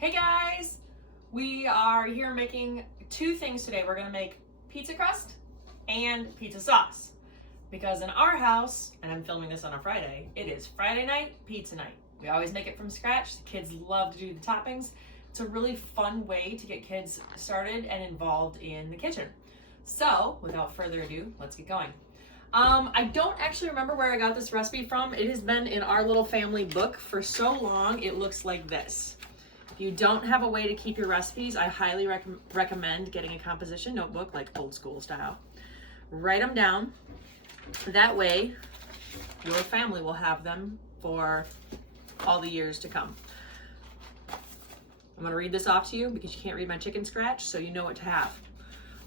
Hey guys! We are here making two things today. We're gonna make pizza crust and pizza sauce. Because in our house, and I'm filming this on a Friday, it is Friday night, pizza night. We always make it from scratch. The kids love to do the toppings. It's a really fun way to get kids started and involved in the kitchen. So, without further ado, let's get going. I don't actually remember where I got this recipe from. It has been in our little family book for so long, it looks like this. If you don't have a way to keep your recipes, I highly recommend getting a composition notebook, like old school style. Write them down. That way, your family will have them for all the years to come. I'm gonna read this off to you because you can't read my chicken scratch, so you know what to have.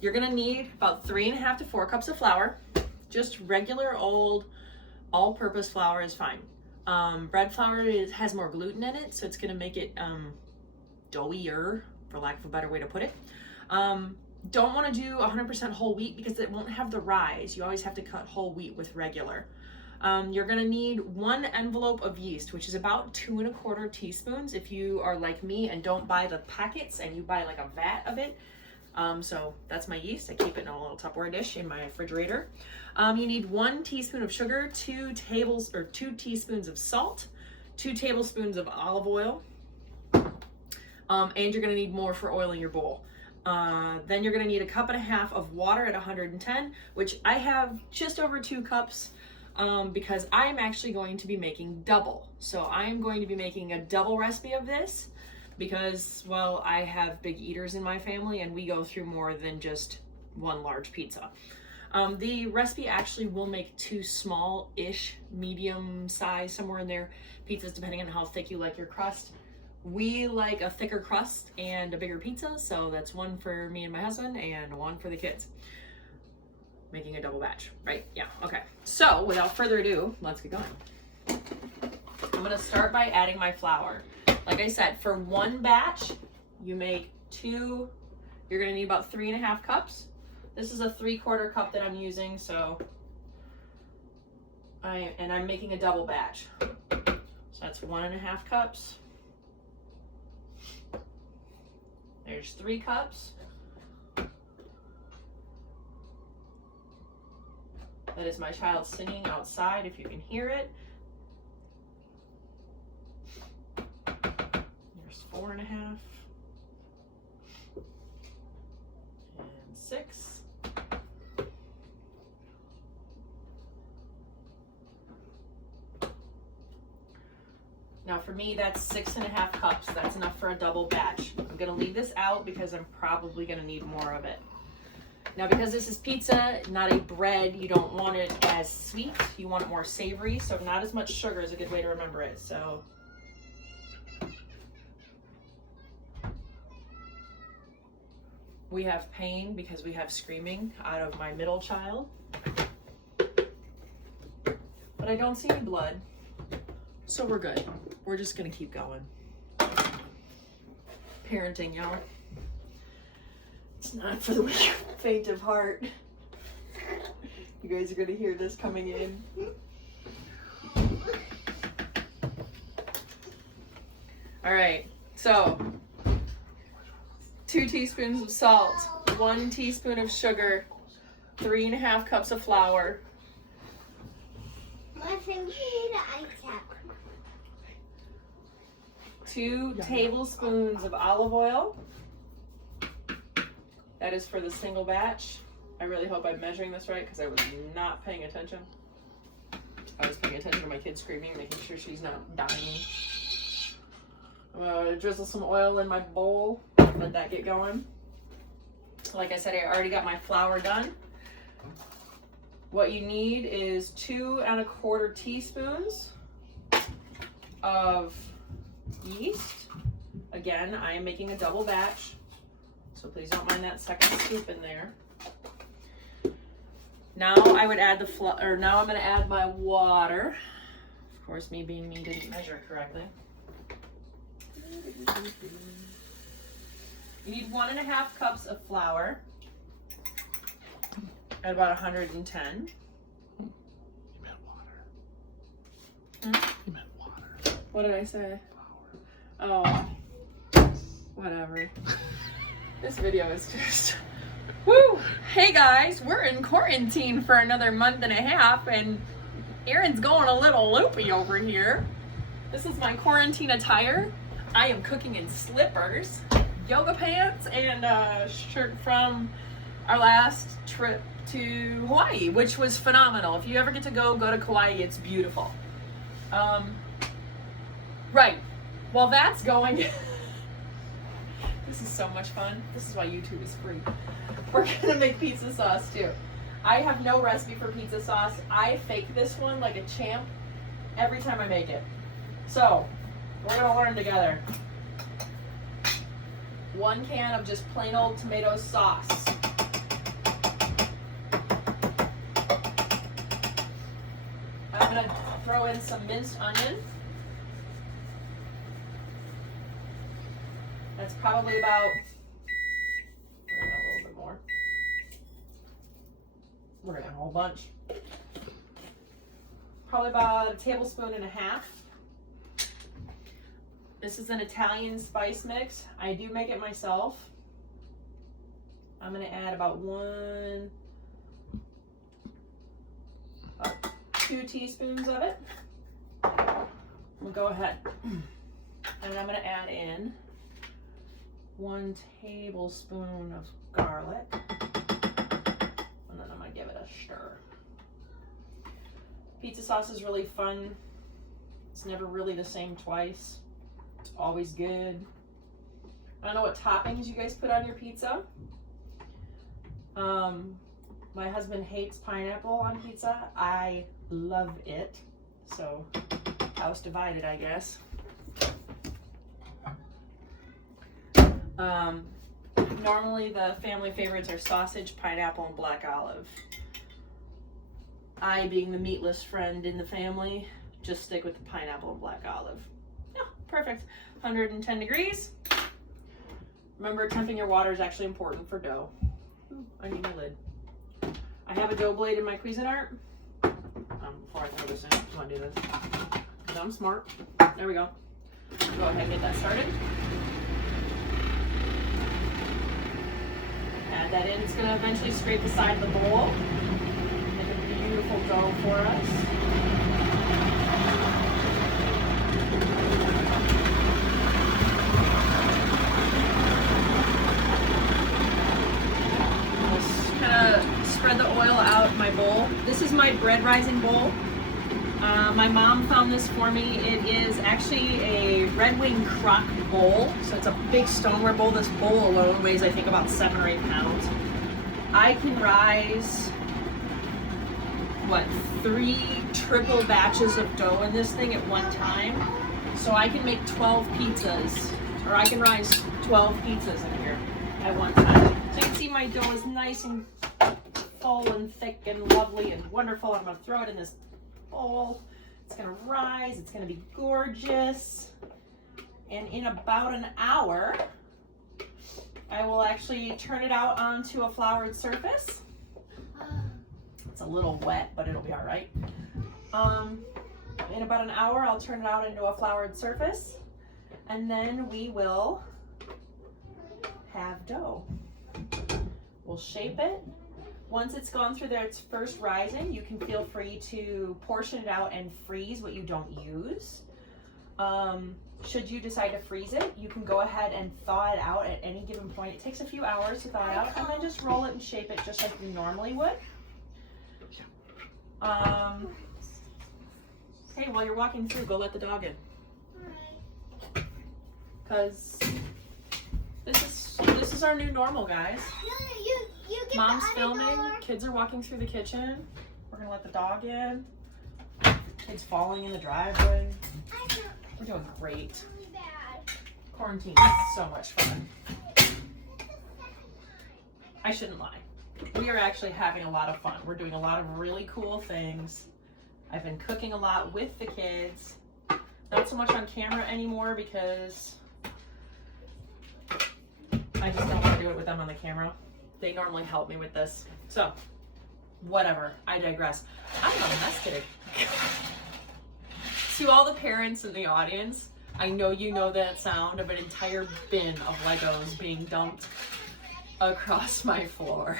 You're gonna need about 3.5 to 4 cups of flour. Just regular old all-purpose flour is fine. Bread flour has more gluten in it, so it's gonna make it doughier, for lack of a better way to put it. Don't want to do 100% whole wheat because it won't have the rise. You always have to cut whole wheat with regular. You're gonna need 1 envelope of yeast, which is about 2¼ teaspoons if you are like me and don't buy the packets and you buy like a vat of it. So that's my yeast. I keep it in a little Tupperware dish in my refrigerator. You need 1 teaspoon of sugar, 2 teaspoons of salt, 2 tablespoons of olive oil, and you're gonna need more for oiling your bowl. Then you're gonna need 1.5 cups of water at 110, which I have just over 2 cups because I'm actually going to be making double. So I'm going to be making a double recipe of this because, well, I have big eaters in my family and we go through more than just 1 large pizza. The recipe actually will make 2 small-ish, medium size, somewhere in there, pizzas depending on how thick you like your crust. We like a thicker crust and a bigger pizza, so that's 1 for me and my husband and 1 for the kids. Making a double batch, right? Yeah, okay. So without further ado, let's get going. I'm gonna start by adding my flour. Like I said, for 1 batch, you make 2, you're gonna need about 3.5 cups. This is a 3/4 cup that I'm using, so I'm making a double batch. So that's 1.5 cups. There's 3 cups. That is my child singing outside if you can hear it. There's 4.5. And 6. Now for me, that's 6.5 cups. That's enough for a double batch. I'm gonna leave this out because I'm probably gonna need more of it. Now because this is pizza, not a bread, you don't want it as sweet. You want it more savory, so not as much sugar is a good way to remember it. So we have pain because we have screaming out of my middle child. But I don't see any blood. So we're good. We're just gonna keep going. Parenting, y'all. It's not for the faint of heart. You guys are gonna hear this coming in. All right, so 2 teaspoons of salt, 1 teaspoon of sugar, 3.5 cups of flour. 2 tablespoons of olive oil. That is for the single batch. I really hope I'm measuring this right because I was not paying attention. I was paying attention to my kid screaming, making sure she's not dying. I'm gonna drizzle some oil in my bowl, let that get going. Like I said, I already got my flour done. What you need is 2¼ teaspoons of yeast. Again, I am making a double batch, so please don't mind that second scoop in there. Now I would add now I'm gonna add my water. Of course, me being me didn't measure it correctly. You need 1.5 cups of flour at about 110. You meant water. Hmm? You meant water. What did I say? Flour. Oh. Whatever. This video is just, woo! Hey guys, we're in quarantine for another month and a half, and Aaron's going a little loopy over here. This is my quarantine attire. I am cooking in slippers, yoga pants, and a shirt from our last trip to Hawaii, which was phenomenal. If you ever get to go to Kauai, it's beautiful. Right, while that's going, this is so much fun. This is why YouTube is free. We're gonna make pizza sauce too. I have no recipe for pizza sauce. I fake this one like a champ every time I make it. So, we're gonna learn together. 1 can of just plain old tomato sauce. I'm gonna throw in some minced onion. That's probably about, we're gonna add a little bit more. We're gonna add a whole bunch. Probably about 1.5 tablespoons. This is an Italian spice mix. I do make it myself. I'm gonna add about 2 teaspoons of it. We'll go ahead. And I'm gonna add in 1 tablespoon of garlic. And then I'm gonna give it a stir. Pizza sauce is really fun. It's never really the same twice. It's always good. I don't know what toppings you guys put on your pizza. My husband hates pineapple on pizza. I love it. So, house divided, I guess. Normally the family favorites are sausage, pineapple, and black olive. I, being the meatless friend in the family, just stick with the pineapple and black olive. Yeah, perfect. 110 degrees. Remember, temping your water is actually important for dough. Ooh, I need my lid. I have a dough blade in my Cuisinart. Before I throw this in, just want to do this. Because I'm smart. There we go. Go ahead and get that started. Add that in. It's going to eventually scrape the side of the bowl. Make a beautiful dough for us. Spread the oil out in my bowl. This is my bread rising bowl. My mom found this for me. It is actually a Red Wing crock bowl. So it's a big stoneware bowl. This bowl alone weighs, I think, about 7 or 8 pounds. I can rise, 3 triple batches of dough in this thing at one time. So I can make 12 pizzas, or I can rise 12 pizzas in here at one time. So you can see my dough is nice and full and thick and lovely and wonderful. I'm going to throw it in this bowl. It's going to rise. It's going to be gorgeous. And in about an hour, I will actually turn it out onto a floured surface. It's a little wet, but it'll be all right. In about an hour, I'll turn it out into a floured surface. And then we will have dough. We'll shape it. Once it's gone through its first rising, you can feel free to portion it out and freeze what you don't use. Should you decide to freeze it, you can go ahead and thaw it out at any given point. It takes a few hours to thaw it out, and then just roll it and shape it just like you normally would. Hey, while you're walking through, go let the dog in. Because this is our new normal, guys. Mom's filming, kids are walking through the kitchen. We're gonna let the dog in. Kids falling in the driveway. We're doing great. Quarantine is so much fun. I shouldn't lie. We are actually having a lot of fun. We're doing a lot of really cool things. I've been cooking a lot with the kids. Not so much on camera anymore because I just don't want to do it with them on the camera. They normally help me with this. So, whatever. I digress. I'm a mess today. To all the parents in the audience, I know you know that sound of an entire bin of Legos being dumped across my floor.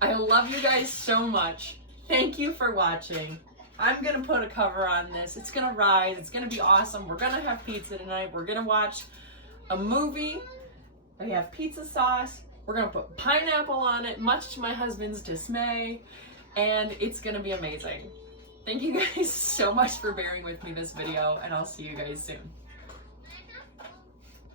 I love you guys so much. Thank you for watching. I'm gonna put a cover on this. It's gonna rise. It's gonna be awesome. We're gonna have pizza tonight. We're gonna watch a movie. We have pizza sauce. We're gonna put pineapple on it, much to my husband's dismay, and it's gonna be amazing. Thank you guys so much for bearing with me this video, and I'll see you guys soon.